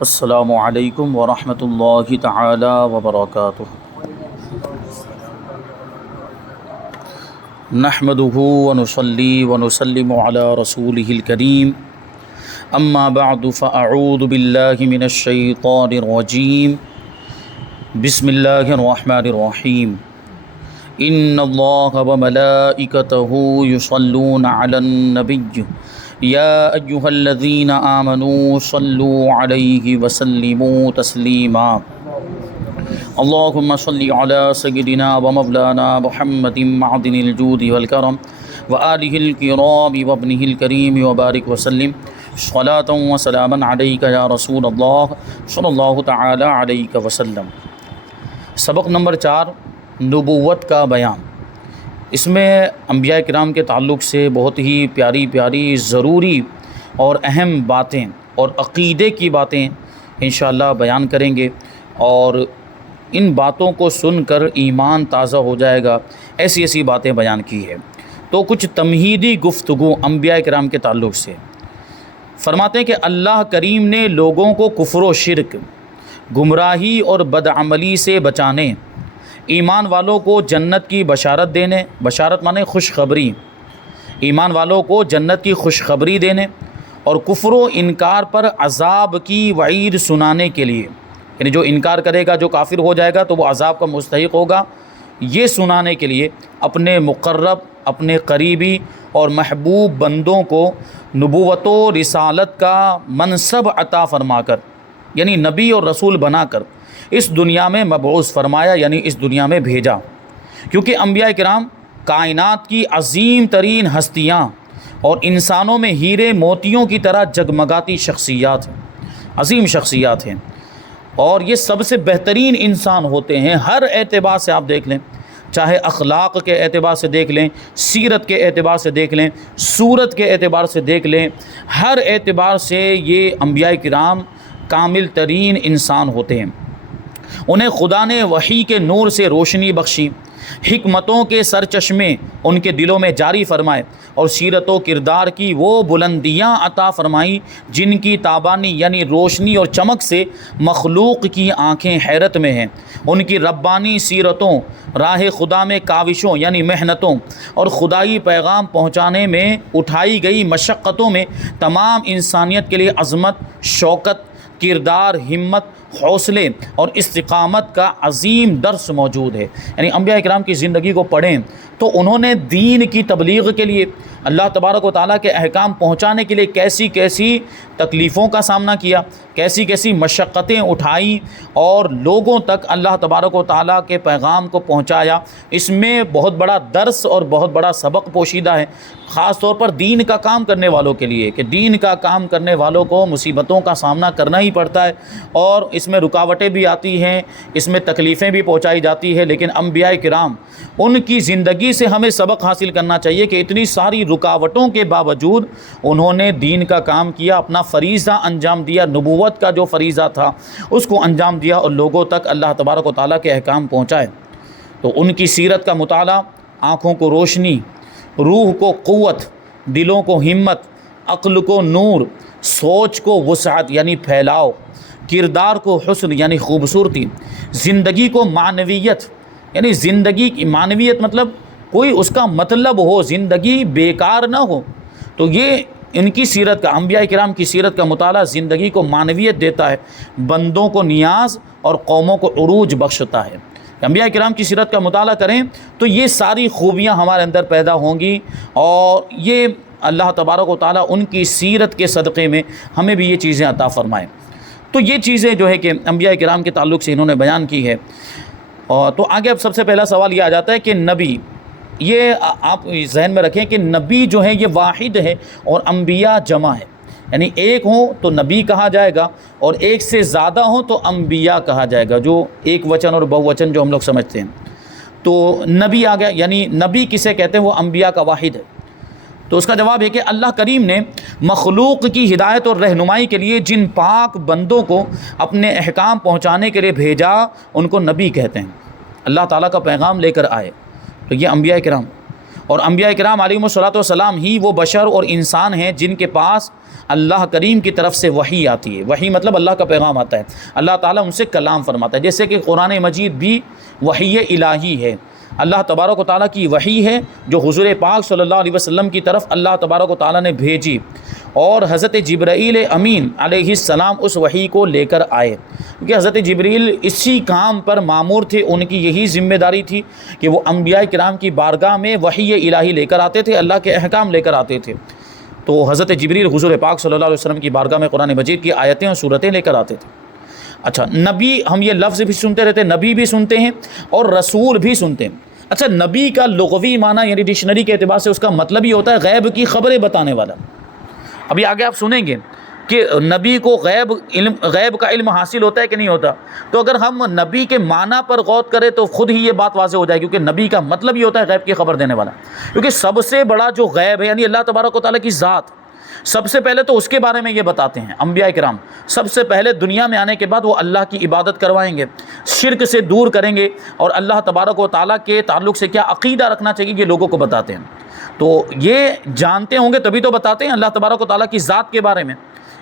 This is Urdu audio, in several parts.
السلام علیکم ورحمۃ اللہ تعالی وبرکاتہ۔ نحمدہ ونصلی ونسلم علی رسولہ الکریم، اما بعد فاعوذ باللہ من الشیطان الرجیم، بسم اللہ الرحمن الرحیم۔ ان اللہ وملائکتہ یصلون علی النبی یا ایہا الذین آمنوا صلوا علیہ وسلموا تسلیما۔ اللہم صلی علی سیدنا ومولانا محمد معدن الجود والکرم وآلہ الکرام وابنہ الکریم وبارک وسلم صلاۃ وسلاما علیک یا رسول اللہ صلی اللہ تعالی علیہ وسلم۔ سبق نمبر 4، نبوت کا بیان۔ اس میں انبیاء کرام کے تعلق سے بہت ہی پیاری پیاری ضروری اور اہم باتیں اور عقیدے کی باتیں انشاءاللہ بیان کریں گے، اور ان باتوں کو سن کر ایمان تازہ ہو جائے گا، ایسی ایسی باتیں بیان کی ہے۔ تو کچھ تمہیدی گفتگو انبیاء کرام کے تعلق سے فرماتے ہیں کہ اللہ کریم نے لوگوں کو کفر و شرک، گمراہی اور بدعملی سے بچانے، ایمان والوں کو جنت کی بشارت دینے، بشارت مانے خوشخبری، ایمان والوں کو جنت کی خوشخبری دینے، اور کفر و انکار پر عذاب کی وعید سنانے کے لیے، یعنی جو انکار کرے گا، جو کافر ہو جائے گا تو وہ عذاب کا مستحق ہوگا، یہ سنانے کے لیے اپنے مقرب، اپنے قریبی اور محبوب بندوں کو نبوت و رسالت کا منصب عطا فرما کر، یعنی نبی اور رسول بنا کر اس دنیا میں مبعوث فرمایا، یعنی اس دنیا میں بھیجا۔ کیونکہ انبیاء کرام کائنات کی عظیم ترین ہستیاں اور انسانوں میں ہیرے موتیوں کی طرح جگمگاتی شخصیات ہیں، عظیم شخصیات ہیں، اور یہ سب سے بہترین انسان ہوتے ہیں ہر اعتبار سے۔ آپ دیکھ لیں، چاہے اخلاق کے اعتبار سے دیکھ لیں، سیرت کے اعتبار سے دیکھ لیں، صورت کے اعتبار سے دیکھ لیں، ہر اعتبار سے یہ انبیاء کرام کامل ترین انسان ہوتے ہیں۔ انہیں خدا نے وحی کے نور سے روشنی بخشی، حکمتوں کے سرچشمے ان کے دلوں میں جاری فرمائے، اور سیرت و کردار کی وہ بلندیاں عطا فرمائیں جن کی تابانی یعنی روشنی اور چمک سے مخلوق کی آنکھیں حیرت میں ہیں۔ ان کی ربانی سیرتوں، راہ خدا میں کاوشوں یعنی محنتوں، اور خدائی پیغام پہنچانے میں اٹھائی گئی مشقتوں میں تمام انسانیت کے لیے عظمت، شوکت، کردار، ہمت، حوصلے اور استقامت کا عظیم درس موجود ہے۔ یعنی انبیاء کرام کی زندگی کو پڑھیں تو انہوں نے دین کی تبلیغ کے لیے، اللہ تبارک و تعالیٰ کے احکام پہنچانے کے لیے کیسی کیسی تکلیفوں کا سامنا کیا، کیسی کیسی مشقتیں اٹھائیں، اور لوگوں تک اللہ تبارک و تعالیٰ کے پیغام کو پہنچایا۔ اس میں بہت بڑا درس اور بہت بڑا سبق پوشیدہ ہے، خاص طور پر دین کا کام کرنے والوں کے لیے، کہ دین کا کام کرنے والوں کو مصیبتوں کا سامنا کرنا ہی پڑتا ہے، اور اس میں رکاوٹیں بھی آتی ہیں، اس میں تکلیفیں بھی پہنچائی جاتی ہے، لیکن انبیاء کرام، ان کی زندگی سے ہمیں سبق حاصل کرنا چاہیے کہ اتنی ساری رکاوٹوں کے باوجود انہوں نے دین کا کام کیا، اپنا فریضہ انجام دیا، نبوت کا جو فریضہ تھا اس کو انجام دیا، اور لوگوں تک اللہ تبارک و تعالیٰ کے احکام پہنچائے۔ تو ان کی سیرت کا مطالعہ آنکھوں کو روشنی، روح کو قوت، دلوں کو ہمت، عقل کو نور، سوچ کو وسعت یعنی پھیلاؤ، کردار کو حسن یعنی خوبصورتی، زندگی کو معنویت، یعنی زندگی کی معنویت مطلب کوئی اس کا مطلب ہو، زندگی بیکار نہ ہو۔ تو یہ ان کی سیرت کا، انبیاء کرام کی سیرت کا مطالعہ زندگی کو معنویت دیتا ہے، بندوں کو نیاز اور قوموں کو عروج بخشتا ہے۔ انبیاء کرام کی سیرت کا مطالعہ کریں تو یہ ساری خوبیاں ہمارے اندر پیدا ہوں گی، اور یہ اللہ تبارک و تعالیٰ ان کی سیرت کے صدقے میں ہمیں بھی یہ چیزیں عطا فرمائیں۔ تو یہ چیزیں جو ہے کہ انبیاء کرام کے تعلق سے انہوں نے بیان کی ہے۔ تو آگے اب سب سے پہلا سوال یہ آ جاتا ہے کہ نبی، یہ آپ ذہن میں رکھیں کہ نبی جو ہے یہ واحد ہے اور انبیاء جمع ہے، یعنی ایک ہوں تو نبی کہا جائے گا، اور ایک سے زیادہ ہوں تو انبیاء کہا جائے گا، جو ایک وچن اور بہوچن جو ہم لوگ سمجھتے ہیں۔ تو نبی آ گیا، یعنی نبی کسے کہتے ہیں؟ وہ انبیاء کا واحد ہے۔ تو اس کا جواب ہے کہ اللہ کریم نے مخلوق کی ہدایت اور رہنمائی کے لیے جن پاک بندوں کو اپنے احکام پہنچانے کے لیے بھیجا ان کو نبی کہتے ہیں، اللہ تعالیٰ کا پیغام لے کر آئے، تو یہ انبیاء کرام۔ اور انبیاء کرام علیہم الصلوۃ والسلام ہی وہ بشر اور انسان ہیں جن کے پاس اللہ کریم کی طرف سے وحی آتی ہے. وحی مطلب اللہ کا پیغام آتا ہے, اللہ تعالیٰ ان سے کلام فرماتا ہے. جیسے کہ قرآن مجید بھی وحی الہی ہے, اللہ تبارک و تعالیٰ کی وحی ہے جو حضور پاک صلی اللہ علیہ وسلم کی طرف اللہ تبارک و تعالیٰ نے بھیجی, اور حضرت جبرائیل امین علیہ السلام اس وحی کو لے کر آئے, کیونکہ حضرت جبرائیل اسی کام پر مامور تھے. ان کی یہی ذمہ داری تھی کہ وہ انبیاء کرام کی بارگاہ میں وحی الہی لے کر آتے تھے, اللہ کے احکام لے کر آتے تھے. تو حضرت جبرائیل حضور پاک صلی اللہ علیہ وسلم کی بارگاہ میں قرآن مجید کی آیتیں اور صورتیں لے کر آتے تھے. اچھا, نبی, ہم یہ لفظ بھی سنتے رہتے ہیں, نبی بھی سنتے ہیں اور رسول بھی سنتے ہیں. اچھا, نبی کا لغوی معنی یعنی ڈکشنری کے اعتبار سے اس کا مطلب ہی ہوتا ہے غیب کی خبریں بتانے والا. ابھی آگے آپ سنیں گے کہ نبی کو غیب کا علم حاصل ہوتا ہے کہ نہیں ہوتا. تو اگر ہم نبی کے معنی پر غور کریں تو خود ہی یہ بات واضح ہو جائے گی, کیونکہ نبی کا مطلب ہی ہوتا ہے غیب کی خبر دینے والا. کیونکہ سب سے بڑا جو غیب ہے یعنی اللہ تبارک و تعالیٰ کی ذات, سب سے پہلے تو اس کے بارے میں یہ بتاتے ہیں انبیاء کرام. سب سے پہلے دنیا میں آنے کے بعد وہ اللہ کی عبادت کروائیں گے, شرک سے دور کریں گے, اور اللہ تبارک و تعالیٰ کے تعلق سے کیا عقیدہ رکھنا چاہیے یہ لوگوں کو بتاتے ہیں. تو یہ جانتے ہوں گے تبھی تو بتاتے ہیں اللہ تبارک و تعالیٰ کی ذات کے بارے میں,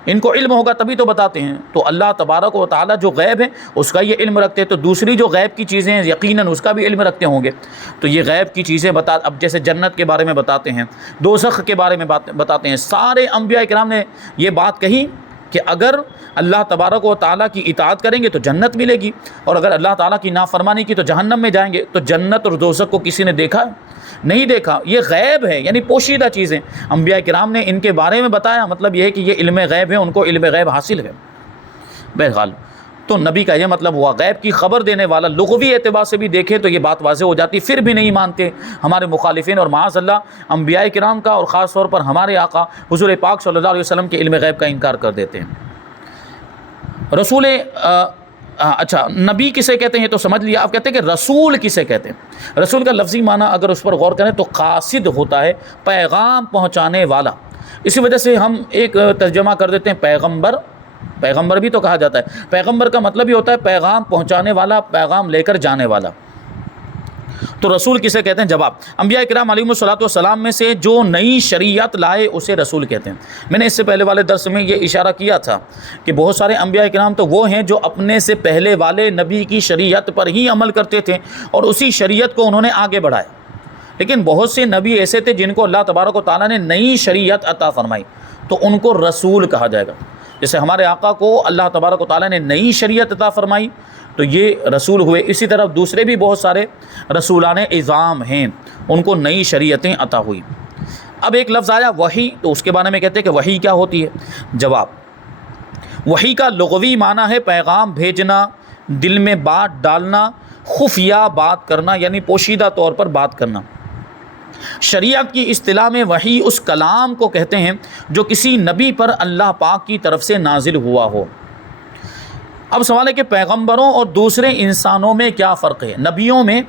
ان کو علم ہوگا تبھی تو بتاتے ہیں. تو اللہ تبارک و تعالیٰ جو غیب ہے اس کا یہ علم رکھتے ہیں, تو دوسری جو غیب کی چیزیں ہیں یقیناً اس کا بھی علم رکھتے ہوں گے. تو یہ غیب کی چیزیں اب جیسے جنت کے بارے میں بتاتے ہیں, دوزخ کے بارے میں بتاتے ہیں. سارے انبیاء کرام نے یہ بات کہی کہ اگر اللہ تبارک و تعالیٰ کی اطاعت کریں گے تو جنت ملے گی, اور اگر اللہ تعالیٰ کی نافرمانی کی تو جہنم میں جائیں گے. تو جنت اور دوزخ کو کسی نے دیکھا نہیں دیکھا, یہ غیب ہے یعنی پوشیدہ چیزیں انبیاء کرام نے ان کے بارے میں بتایا. مطلب یہ ہے کہ یہ علم غیب ہے, ان کو علم غیب حاصل ہے. بہرحال تو نبی کا یہ مطلب ہوا غیب کی خبر دینے والا. لغوی اعتبار سے بھی دیکھیں تو یہ بات واضح ہو جاتی, پھر بھی نہیں مانتے ہمارے مخالفین, اور معاذ اللہ انبیاء کرام کا اور خاص طور پر ہمارے آقا حضور پاک صلی اللہ علیہ وسلم کے علم غیب کا انکار کر دیتے ہیں. رسول اچھا, نبی کسے کہتے ہیں تو سمجھ لیا. آپ کہتے ہیں کہ رسول کسے کہتے ہیں. رسول کا لفظی معنی اگر اس پر غور کریں تو قاصد ہوتا ہے, پیغام پہنچانے والا. اسی وجہ سے ہم ایک ترجمہ کر دیتے ہیں پیغمبر. پیغمبر بھی تو کہا جاتا ہے. پیغمبر کا مطلب ہی ہوتا ہے پیغام پہنچانے والا, پیغام لے کر جانے والا. تو رسول کسے کہتے ہیں؟ جواب, انبیاء کرام علیہم الصلوۃ والسلام میں سے جو نئی شریعت لائے اسے رسول کہتے ہیں. میں نے اس سے پہلے والے درس میں یہ اشارہ کیا تھا کہ بہت سارے انبیاء کرام تو وہ ہیں جو اپنے سے پہلے والے نبی کی شریعت پر ہی عمل کرتے تھے اور اسی شریعت کو انہوں نے آگے بڑھایا. لیکن بہت سے نبی ایسے تھے جن کو اللہ تبارک و تعالیٰ نے نئی شریعت عطا فرمائی, تو ان کو رسول کہا جائے گا. جیسے ہمارے آقا کو اللہ تبارک و تعالیٰ نے نئی شریعت عطا فرمائی تو یہ رسول ہوئے. اسی طرح دوسرے بھی بہت سارے رسولان اعظام ہیں, ان کو نئی شریعتیں عطا ہوئی. اب ایک لفظ آیا وحی, تو اس کے بارے میں کہتے ہیں کہ وحی کیا ہوتی ہے. جواب, وحی کا لغوی معنی ہے پیغام بھیجنا, دل میں بات ڈالنا, خفیہ بات کرنا یعنی پوشیدہ طور پر بات کرنا. شریعت کی اصطلاح میں وحی اس کلام کو کہتے ہیں جو کسی نبی پر اللہ پاک کی طرف سے نازل ہوا ہو. اب سوال ہے کہ پیغمبروں اور دوسرے انسانوں میں کیا فرق ہے, نبیوں میں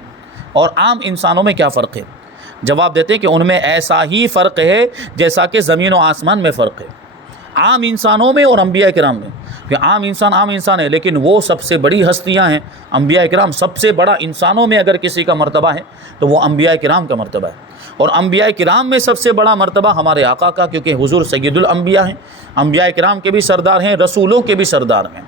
اور عام انسانوں میں کیا فرق ہے. جواب دیتے ہیں کہ ان میں ایسا ہی فرق ہے جیسا کہ زمین و آسمان میں فرق ہے. عام انسانوں میں اور انبیاء کرام میں, کہ عام انسان ہے لیکن وہ سب سے بڑی ہستیاں ہیں. انبیاء کرام سب سے بڑا, انسانوں میں اگر کسی کا مرتبہ ہے تو وہ انبیاء کرام کا مرتبہ ہے. اور انبیاء کرام میں سب سے بڑا مرتبہ ہمارے آقا کا, کیونکہ حضور سید الانبیاء ہیں, انبیاء کرام کے بھی سردار ہیں, رسولوں کے بھی سردار ہیں.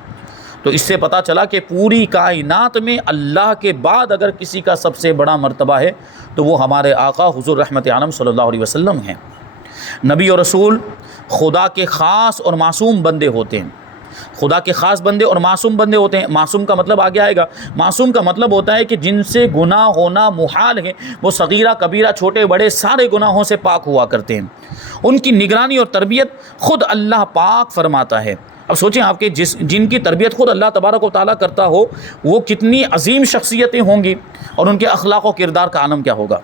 تو اس سے پتہ چلا کہ پوری کائنات میں اللہ کے بعد اگر کسی کا سب سے بڑا مرتبہ ہے تو وہ ہمارے آقا حضور رحمت عالم صلی اللہ علیہ وسلم ہیں. نبی اور رسول خدا کے خاص اور معصوم بندے ہوتے ہیں. خدا کے خاص بندے اور معصوم بندے ہوتے ہیں. معصوم کا مطلب آگے آئے گا. معصوم کا مطلب ہوتا ہے کہ جن سے گناہ ہونا محال ہے, وہ صغیرہ کبیرہ چھوٹے بڑے سارے گناہوں سے پاک ہوا کرتے ہیں. ان کی نگرانی اور تربیت خود اللہ پاک فرماتا ہے. اب سوچیں آپ کے جن کی تربیت خود اللہ تبارک و تعالیٰ کرتا ہو وہ کتنی عظیم شخصیتیں ہوں گی, اور ان کے اخلاق و کردار کا عالم کیا ہوگا.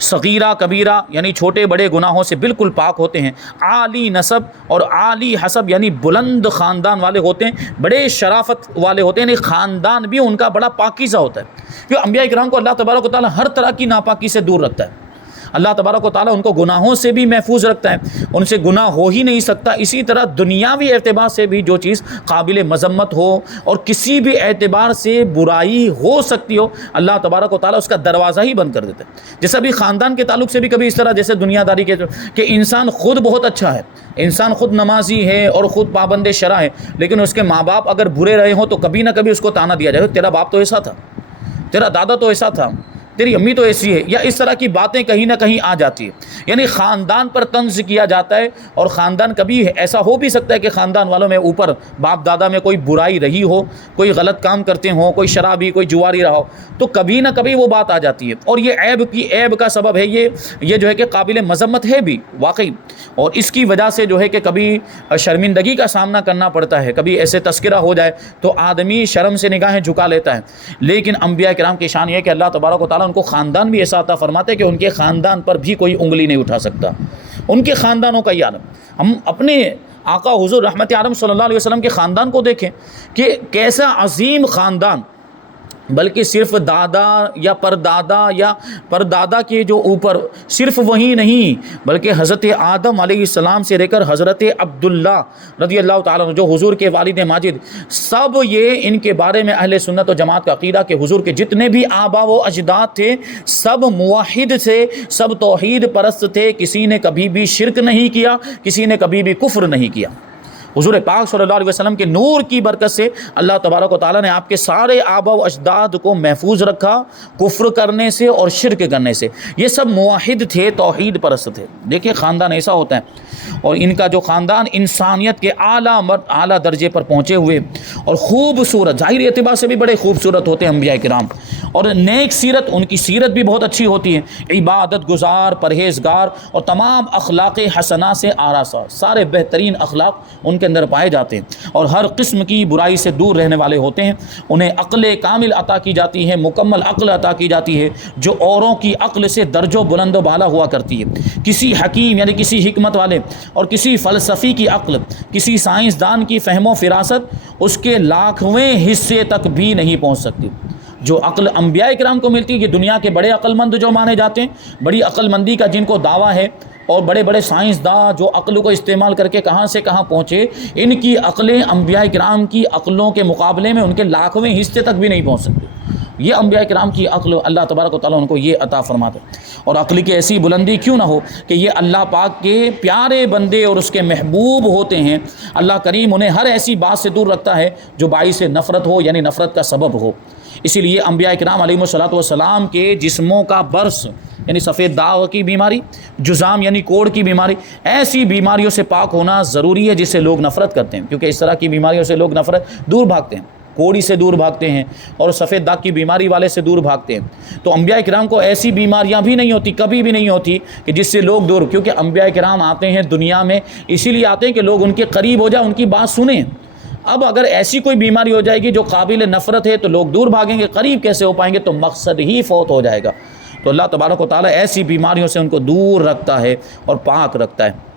صغیرہ کبیرہ یعنی چھوٹے بڑے گناہوں سے بالکل پاک ہوتے ہیں. عالی نسب اور عالی حسب یعنی بلند خاندان والے ہوتے ہیں, بڑے شرافت والے ہوتے ہیں, یعنی خاندان بھی ان کا بڑا پاکیزہ ہوتا ہے. کیونکہ انبیاء کرام کو اللہ تبارک و تعالیٰ ہر طرح کی ناپاکی سے دور رکھتا ہے. اللہ تبارک و تعالیٰ ان کو گناہوں سے بھی محفوظ رکھتا ہے، ان سے گناہ ہو ہی نہیں سکتا۔ اسی طرح دنیاوی اعتبار سے بھی جو چیز قابل مذمت ہو اور کسی بھی اعتبار سے برائی ہو سکتی ہو، اللہ تبارک و تعالیٰ اس کا دروازہ ہی بند کر دیتا ہے۔ جیسا بھی خاندان کے تعلق سے بھی کبھی اس طرح جیسے دنیا داری کے کہ انسان خود بہت اچھا ہے، انسان خود نمازی ہے اور خود پابند شرع ہے، لیکن اس کے ماں باپ اگر برے رہے ہوں تو کبھی نہ کبھی اس کو تانا دیا جائے، تیرا باپ تو ایسا تھا، تیرا دادا تو ایسا تھا، تیری امی تو ایسی ہے، یا اس طرح کی باتیں کہیں نہ کہیں آ جاتی ہے۔ یعنی خاندان پر طنز کیا جاتا ہے، اور خاندان کبھی ایسا ہو بھی سکتا ہے کہ خاندان والوں میں اوپر باپ دادا میں کوئی برائی رہی ہو، کوئی غلط کام کرتے ہوں، کوئی شرابی کوئی جواری رہا ہو، تو کبھی نہ کبھی وہ بات آ جاتی ہے، اور یہ عیب کا سبب ہے، یہ جو ہے کہ قابل مذمت ہے بھی واقعی، اور اس کی وجہ سے جو ہے کہ کبھی شرمندگی کا سامنا کرنا پڑتا ہے، کبھی ایسے تذکرہ ہو جائے تو آدمی شرم سے نگاہیں جھکا لیتا ہے۔ لیکن انبیاء کرام کی شان یہ ہے کہ اللہ تبارک و تعالیٰ ان کو خاندان بھی ایسا عطا فرماتے کہ ان کے خاندان پر بھی کوئی انگلی نہیں اٹھا سکتا، ان کے خاندانوں کا یہ عالم۔ ہم اپنے آقا حضور رحمت عالم صلی اللہ علیہ وسلم کے خاندان کو دیکھیں کہ کیسا عظیم خاندان، بلکہ صرف دادا یا پردادا کے جو اوپر صرف وہی نہیں، بلکہ حضرت آدم علیہ السلام سے لے کر حضرت عبداللہ رضی اللہ تعالیٰ عنہ جو حضور کے والد ماجد، سب یہ ان کے بارے میں اہل سنت و جماعت کا عقیدہ کہ حضور کے جتنے بھی آبا و اجداد تھے سب موحد تھے، سب توحید پرست تھے، کسی نے کبھی بھی شرک نہیں کیا، کسی نے کبھی بھی کفر نہیں کیا۔ حضور پاک صلی اللہ علیہ وسلم کے نور کی برکت سے اللہ تبارک و تعالیٰ نے آپ کے سارے آبا و اجداد کو محفوظ رکھا کفر کرنے سے اور شرک کرنے سے۔ یہ سب موحد تھے، توحید پرست تھے۔ دیکھیں خاندان ایسا ہوتا ہے، اور ان کا جو خاندان انسانیت کے اعلیٰ درجے پر پہنچے ہوئے اور خوبصورت، ظاہری اعتبار سے بھی بڑے خوبصورت ہوتے ہیں انبیاء کرام، اور نیک سیرت، ان کی سیرت بھی بہت اچھی ہوتی ہے، عبادت گزار، پرہیزگار، اور تمام اخلاق حسنہ سے آراستہ، سارے بہترین اخلاق ان کے اندر پائے جاتے ہیں، اور ہر قسم کی برائی سے دور رہنے والے ہوتے ہیں۔ انہیں عقل کامل عطا کی جاتی ہے، مکمل عقل عطا کی جاتی ہے، جو اوروں کی عقل سے درج و بلند و بالا ہوا کرتی ہے۔ کسی حکیم یعنی کسی حکمت والے اور کسی فلسفی کی عقل، کسی سائنسدان کی فہم و فراست اس کے لاکھویں حصے تک بھی نہیں پہنچ سکتی۔ جو عقل انبیاء کرام کو ملتی ہے، یہ دنیا کے بڑے عقل مند جو مانے جاتے ہیں، بڑی عقل مندی کا جن کو دعویٰ ہے، اور بڑے بڑے سائنسداں جو عقل کو استعمال کر کے کہاں سے کہاں پہنچے، ان کی عقلیں انبیاء کرام کی عقلوں کے مقابلے میں ان کے لاکھویں حصے تک بھی نہیں پہنچ سکتے۔ یہ انبیاء کرام کی عقل اللہ تبارک و تعالیٰ ان کو یہ عطا فرماتے ہیں، اور عقل کی ایسی بلندی کیوں نہ ہو کہ یہ اللہ پاک کے پیارے بندے اور اس کے محبوب ہوتے ہیں۔ اللہ کریم انہیں ہر ایسی بات سے دور رکھتا ہے جو باعث نفرت ہو، یعنی نفرت کا سبب ہو۔ اسی لیے انبیاء کرام علیہ الصلوۃ والسلام کے جسموں کا برس یعنی سفید داغ کی بیماری، جزام یعنی کوڑ کی بیماری، ایسی بیماریوں سے پاک ہونا ضروری ہے جس سے لوگ نفرت کرتے ہیں، کیونکہ اس طرح کی بیماریوں سے لوگ نفرت دور بھاگتے ہیں، کوڑی سے دور بھاگتے ہیں اور سفید داغ کی بیماری والے سے دور بھاگتے ہیں۔ تو انبیاء کرام کو ایسی بیماریاں بھی نہیں ہوتی، کبھی بھی نہیں ہوتی کہ جس سے لوگ دور، کیونکہ انبیاء کرام آتے ہیں دنیا میں اسی لیے آتے ہیں کہ لوگ ان کے قریب ہو جائیں، ان کی بات سنیں۔ اب اگر ایسی کوئی بیماری ہو جائے گی جو قابل نفرت ہے تو لوگ دور بھاگیں گے، قریب کیسے ہو پائیں گے؟ تو مقصد ہی فوت ہو جائے گا۔ تو اللہ تبارک و تعالیٰ ایسی بیماریوں سے ان کو دور رکھتا ہے اور پاک رکھتا ہے۔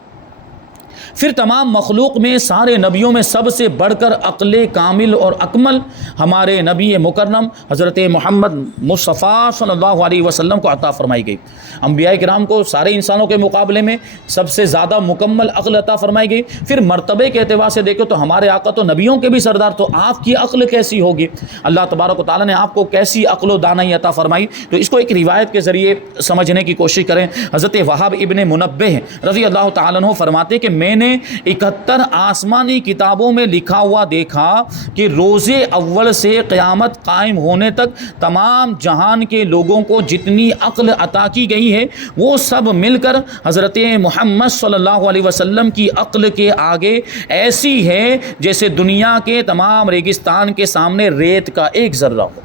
پھر تمام مخلوق میں سارے نبیوں میں سب سے بڑھ کر عقل کامل اور اکمل ہمارے نبی مکرم حضرت محمد مصطفیٰ صلی اللہ علیہ وسلم کو عطا فرمائی گئی۔ انبیاء کرام کو سارے انسانوں کے مقابلے میں سب سے زیادہ مکمل عقل عطا فرمائی گئی۔ پھر مرتبے کے اعتبار سے دیکھو تو ہمارے آقا تو نبیوں کے بھی سردار، تو آپ کی عقل کیسی ہوگی؟ اللہ تبارک و تعالیٰ نے آپ کو کیسی عقل و دانائی عطا فرمائی؟ تو اس کو ایک روایت کے ذریعے سمجھنے کی کوشش کریں۔ حضرت وہاب ابن منبہ رضی اللہ تعالیٰ عنہ فرماتے کہ میں نے 71 آسمانی کتابوں میں لکھا ہوا دیکھا کہ روز اول سے قیامت قائم ہونے تک تمام جہان کے لوگوں کو جتنی عقل عطا کی گئی ہے وہ سب مل کر حضرت محمد صلی اللہ علیہ وسلم کی عقل کے آگے ایسی ہے جیسے دنیا کے تمام ریگستان کے سامنے ریت کا ایک ذرہ ہو۔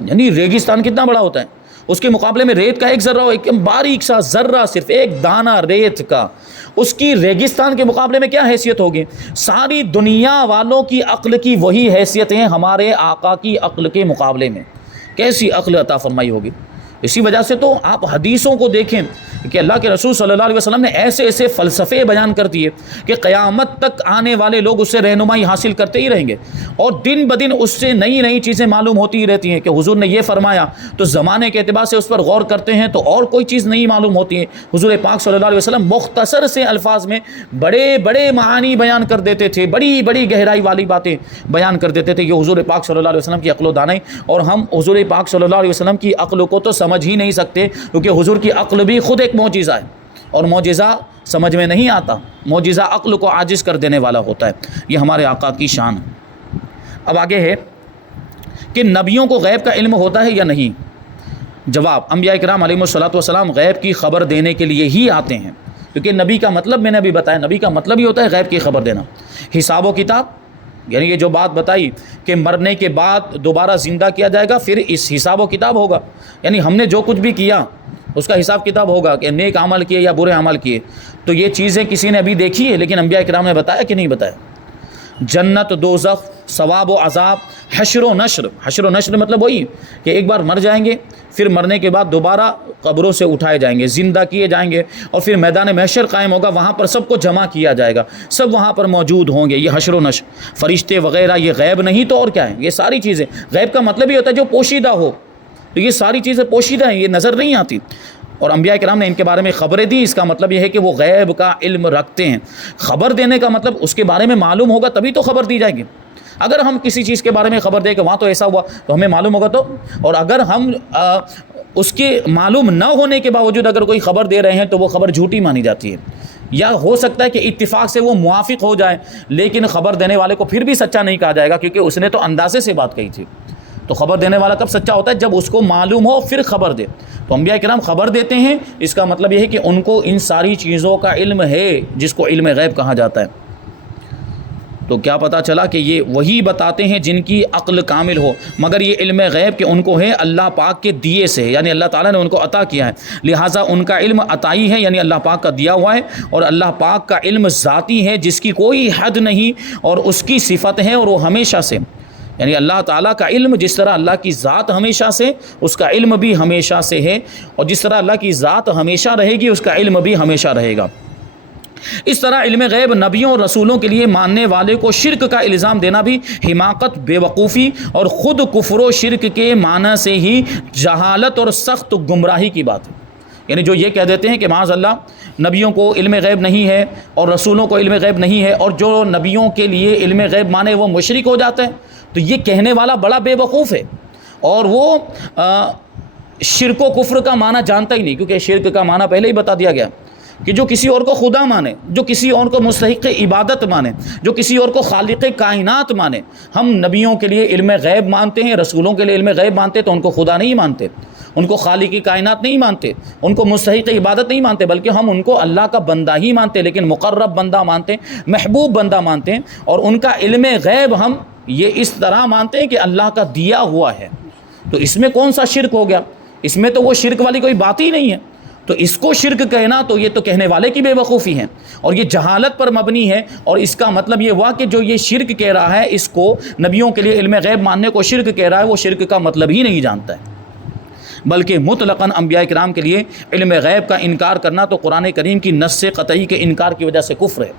یعنی ریگستان کتنا بڑا ہوتا ہے، اس کے مقابلے میں ریت کا ایک ذرہ ہو، ایک باریک سا ذرہ، صرف ایک دانہ ریت کا، اس کی ریگستان کے مقابلے میں کیا حیثیت ہوگی؟ ساری دنیا والوں کی عقل کی وہی حیثیت ہیں ہمارے آقا کی عقل کے مقابلے میں۔ کیسی عقل عطا فرمائی ہوگی؟ اسی وجہ سے تو آپ حدیثوں کو دیکھیں کہ اللہ کے رسول صلی اللہ علیہ وسلم نے ایسے ایسے فلسفے بیان کر دیے کہ قیامت تک آنے والے لوگ اس سے رہنمائی حاصل کرتے ہی رہیں گے، اور دن بدن اس سے نئی نئی چیزیں معلوم ہوتی ہی رہتی ہیں کہ حضور نے یہ فرمایا، تو زمانے کے اعتبار سے اس پر غور کرتے ہیں تو اور کوئی چیز نہیں معلوم ہوتی ہے۔ حضور پاک صلی اللہ علیہ وسلم مختصر سے الفاظ میں بڑے بڑے معانی بیان کر دیتے تھے، بڑی بڑی گہرائی والی باتیں بیان کر دیتے تھے۔ یہ حضور پاک صلی اللہ علیہ وسلم کی عقل و دانائی، اور ہم حضور پاک صلی اللہ علیہ وسلم کی عقل کو تو سمجھ ہی نہیں سکتے، کیونکہ حضور کی عقل بھی خود ایک معجزہ ہے، اور معجزہ سمجھ میں نہیں آتا، معجزہ عقل کو عاجز کر دینے والا ہوتا ہے۔ یہ ہمارے آقا کی شان ہے۔ اب آگے ہے کہ نبیوں کو غیب کا علم ہوتا ہے یا نہیں؟ جواب، انبیاء کرام علیہ الصلوۃ والسلام غیب کی خبر دینے کے لیے ہی آتے ہیں، کیونکہ نبی کا مطلب میں نے ابھی بتایا، نبی کا مطلب ہی ہوتا ہے غیب کی خبر دینا۔ حساب و کتاب، یعنی یہ جو بات بتائی کہ مرنے کے بعد دوبارہ زندہ کیا جائے گا، پھر اس حساب و کتاب ہوگا، یعنی ہم نے جو کچھ بھی کیا اس کا حساب کتاب ہوگا کہ نیک عمل کیے یا برے عمل کیے۔ تو یہ چیزیں کسی نے ابھی دیکھی ہے، لیکن انبیاء کرام نے بتایا کہ نہیں بتایا؟ جنت، دوزخ، ثواب و عذاب، حشر و نشر۔ حشر و نشر مطلب وہی کہ ایک بار مر جائیں گے، پھر مرنے کے بعد دوبارہ قبروں سے اٹھائے جائیں گے، زندہ کیے جائیں گے، اور پھر میدان محشر قائم ہوگا، وہاں پر سب کو جمع کیا جائے گا، سب وہاں پر موجود ہوں گے۔ یہ حشر و نشر، فرشتے وغیرہ، یہ غیب نہیں تو اور کیا ہے؟ یہ ساری چیزیں غیب کا مطلب ہی ہوتا ہے جو پوشیدہ ہو، تو یہ ساری چیزیں پوشیدہ ہیں، یہ نظر نہیں آتی، اور انبیاء کرام نے ان کے بارے میں خبریں دی۔ اس کا مطلب یہ ہے کہ وہ غیب کا علم رکھتے ہیں۔ خبر دینے کا مطلب اس کے بارے میں معلوم ہوگا تبھی تو خبر دی جائے گی۔ اگر ہم کسی چیز کے بارے میں خبر دیں کہ وہاں تو ایسا ہوا تو ہمیں معلوم ہوگا تو، اور اگر ہم اس کے معلوم نہ ہونے کے باوجود اگر کوئی خبر دے رہے ہیں تو وہ خبر جھوٹی مانی جاتی ہے، یا ہو سکتا ہے کہ اتفاق سے وہ موافق ہو جائے، لیکن خبر دینے والے کو پھر بھی سچا نہیں کہا جائے گا، کیونکہ اس نے تو اندازے سے بات کہی تھی۔ تو خبر دینے والا کب سچا ہوتا ہے؟ جب اس کو معلوم ہو پھر خبر دے۔ تو انبیاء کرام خبر دیتے ہیں، اس کا مطلب یہ ہے کہ ان کو ان ساری چیزوں کا علم ہے جس کو علم غیب کہا جاتا ہے۔ تو کیا پتہ چلا کہ یہ وہی بتاتے ہیں جن کی عقل کامل ہو، مگر یہ علم غیب کہ ان کو ہے اللہ پاک کے دیے سے، یعنی اللہ تعالیٰ نے ان کو عطا کیا ہے، لہٰذا ان کا علم عطائی ہے، یعنی اللہ پاک کا دیا ہوا ہے، اور اللہ پاک کا علم ذاتی ہے جس کی کوئی حد نہیں، اور اس کی صفت ہے اور وہ ہمیشہ سے، یعنی اللہ تعالیٰ کا علم جس طرح اللہ کی ذات ہمیشہ سے، اس کا علم بھی ہمیشہ سے ہے، اور جس طرح اللہ کی ذات ہمیشہ رہے گی اس کا علم بھی ہمیشہ رہے گا۔ اس طرح علم غیب نبیوں اور رسولوں کے لیے ماننے والے کو شرک کا الزام دینا بھی حماقت، بے وقوفی اور خود کفر و شرک کے معنی سے ہی جہالت اور سخت گمراہی کی بات ہے۔ یعنی جو یہ کہہ دیتے ہیں کہ معاذ اللہ نبیوں کو علم غیب نہیں ہے اور رسولوں کو علم غیب نہیں ہے، اور جو نبیوں کے لیے علم غیب مانے وہ مشرک ہو جاتے ہیں، تو یہ کہنے والا بڑا بے وقوف ہے، اور وہ شرک و کفر کا معنی جانتا ہی نہیں، کیونکہ شرک کا معنی پہلے ہی بتا دیا گیا کہ جو کسی اور کو خدا مانے، جو کسی اور کو مستحق عبادت مانے، جو کسی اور کو خالق کائنات مانے۔ ہم نبیوں کے لیے علم غیب مانتے ہیں، رسولوں کے لیے علم غیب مانتے، تو ان کو خدا نہیں مانتے، ان کو خالق کائنات نہیں مانتے، ان کو مستحق عبادت نہیں مانتے، بلکہ ہم ان کو اللہ کا بندہ ہی مانتے، لیکن مقرب بندہ مانتے ہیں، محبوب بندہ مانتے ہیں، اور ان کا علم غیب ہم یہ اس طرح مانتے ہیں کہ اللہ کا دیا ہوا ہے۔ تو اس میں کون سا شرک ہو گیا؟ اس میں تو وہ شرک والی کوئی بات ہی نہیں ہے۔ تو اس کو شرک کہنا تو یہ تو کہنے والے کی بے وقوفی ہے، اور یہ جہالت پر مبنی ہے، اور اس کا مطلب یہ ہوا کہ جو یہ شرک کہہ رہا ہے، اس کو نبیوں کے لیے علم غیب ماننے کو شرک کہہ رہا ہے، وہ شرک کا مطلب ہی نہیں جانتا ہے، بلکہ مطلقاً انبیاء کرام کے لیے علم غیب کا انکار کرنا تو قرآن کریم کی نص قطعی کے انکار کی وجہ سے کفر ہے۔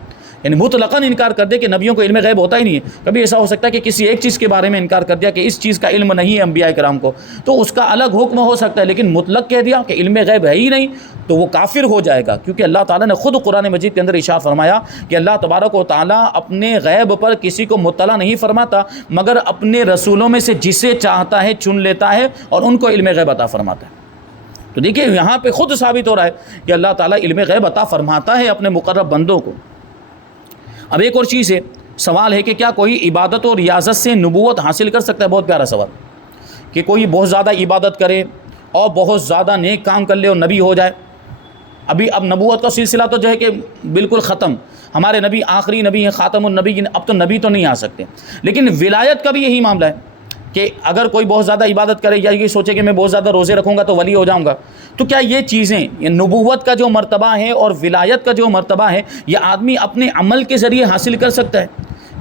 یعنی مطلقاً انکار کر دے کہ نبیوں کو علم غیب ہوتا ہی نہیں ہے۔ کبھی ایسا ہو سکتا ہے کہ کسی ایک چیز کے بارے میں انکار کر دیا کہ اس چیز کا علم نہیں ہے انبیاء کرام کو، تو اس کا الگ حکم ہو سکتا ہے، لیکن مطلق کہہ دیا کہ علم غیب ہے ہی نہیں تو وہ کافر ہو جائے گا، کیونکہ اللہ تعالیٰ نے خود قرآن مجید کے اندر ارشاد فرمایا کہ اللہ تبارک و تعالیٰ اپنے غیب پر کسی کو مطلع نہیں فرماتا، مگر اپنے رسولوں میں سے جسے چاہتا ہے چن لیتا ہے اور ان کو علم غیب عطا فرماتا ہے۔ تو دیکھیے یہاں پہ خود ثابت ہو رہا ہے کہ اللہ تعالیٰ علم غیب عطا فرماتا ہے اپنے مقرب بندوں کو۔ اب ایک اور چیز ہے، سوال ہے کہ کیا کوئی عبادت اور ریاضت سے نبوت حاصل کر سکتا ہے؟ بہت پیارا سوال، کہ کوئی بہت زیادہ عبادت کرے اور بہت زیادہ نیک کام کر لے اور نبی ہو جائے۔ اب نبوت کا سلسلہ تو جو ہے کہ بالکل ختم، ہمارے نبی آخری نبی ہیں، خاتم النبی، اب تو نبی تو نہیں آ سکتے، لیکن ولایت کا بھی یہی معاملہ ہے کہ اگر کوئی بہت زیادہ عبادت کرے یا یہ سوچے کہ میں بہت زیادہ روزے رکھوں گا تو ولی ہو جاؤں گا، تو کیا یہ چیزیں، یہ نبوت کا جو مرتبہ ہے اور ولایت کا جو مرتبہ ہے، یہ آدمی اپنے عمل کے ذریعے حاصل کر سکتا ہے؟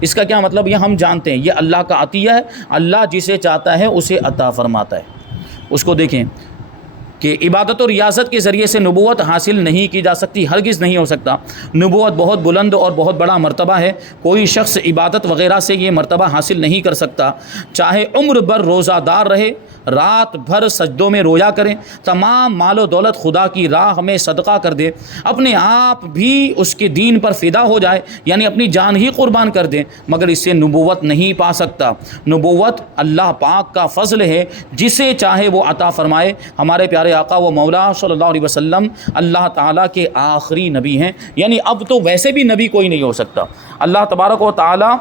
اس کا کیا مطلب؟ یہ ہم جانتے ہیں یہ اللہ کا عطیہ ہے، اللہ جسے چاہتا ہے اسے عطا فرماتا ہے۔ اس کو دیکھیں، کہ عبادت و ریاضت کے ذریعے سے نبوت حاصل نہیں کی جا سکتی، ہرگز نہیں ہو سکتا۔ نبوت بہت بلند اور بہت بڑا مرتبہ ہے، کوئی شخص عبادت وغیرہ سے یہ مرتبہ حاصل نہیں کر سکتا، چاہے عمر بھر روزہ دار رہے، رات بھر سجدوں میں رویا کریں، تمام مال و دولت خدا کی راہ میں صدقہ کر دے، اپنے آپ بھی اس کے دین پر فدا ہو جائے، یعنی اپنی جان ہی قربان کر دیں، مگر اس سے نبوت نہیں پا سکتا۔ نبوت اللہ پاک کا فضل ہے، جسے چاہے وہ عطا فرمائے۔ ہمارے پیارے آقا و مولا صلی اللہ علیہ وسلم اللہ تعالیٰ کے آخری نبی ہیں، یعنی اب تو ویسے بھی نبی کوئی نہیں ہو سکتا۔ اللہ تبارک و تعالیٰ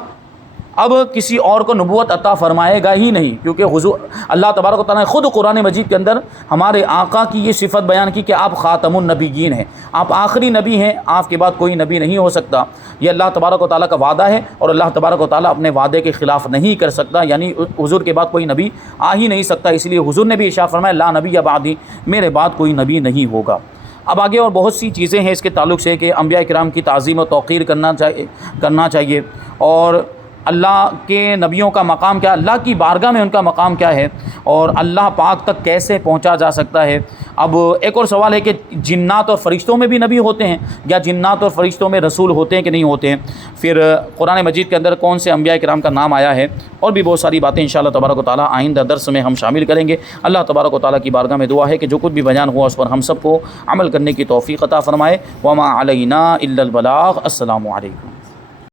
اب کسی اور کو نبوت عطا فرمائے گا ہی نہیں، کیونکہ حضور اللہ تبارک و تعالیٰ نے خود قرآن مجید کے اندر ہمارے آقا کی یہ صفت بیان کی کہ آپ خاتم النبیین ہیں، آپ آخری نبی ہیں، آپ کے بعد کوئی نبی نہیں ہو سکتا۔ یہ اللہ تبارک و تعالیٰ کا وعدہ ہے، اور اللہ تبارک و تعالیٰ اپنے وعدے کے خلاف نہیں کر سکتا، یعنی حضور کے بعد کوئی نبی آ ہی نہیں سکتا، اس لیے حضور نے بھی ارشاد فرمایا لا نبی بعدی، میرے بعد کوئی نبی نہیں ہوگا۔ اب آگے اور بہت سی چیزیں ہیں اس کے تعلق سے کہ انبیاء کرام کی تعظیم و توقیر کرنا چاہیے، اور اللہ کے نبیوں کا مقام کیا، اللہ کی بارگاہ میں ان کا مقام کیا ہے، اور اللہ پاک تک کیسے پہنچا جا سکتا ہے۔ اب ایک اور سوال ہے کہ جنات اور فرشتوں میں بھی نبی ہوتے ہیں، یا جنات اور فرشتوں میں رسول ہوتے ہیں کہ نہیں ہوتے ہیں، پھر قرآن مجید کے اندر کون سے انبیاء کرام کا نام آیا ہے، اور بھی بہت ساری باتیں انشاءاللہ تبارک و تعالیٰ آئندہ درس میں ہم شامل کریں گے۔ اللہ تبارک و تعالیٰ کی بارگاہ میں دعا ہے کہ جو کچھ بھی بیان ہوا اس پر ہم سب کو عمل کرنے کی توفیق عطا فرمائے۔ وما علینا الا البلاغ۔ السلام علیکم۔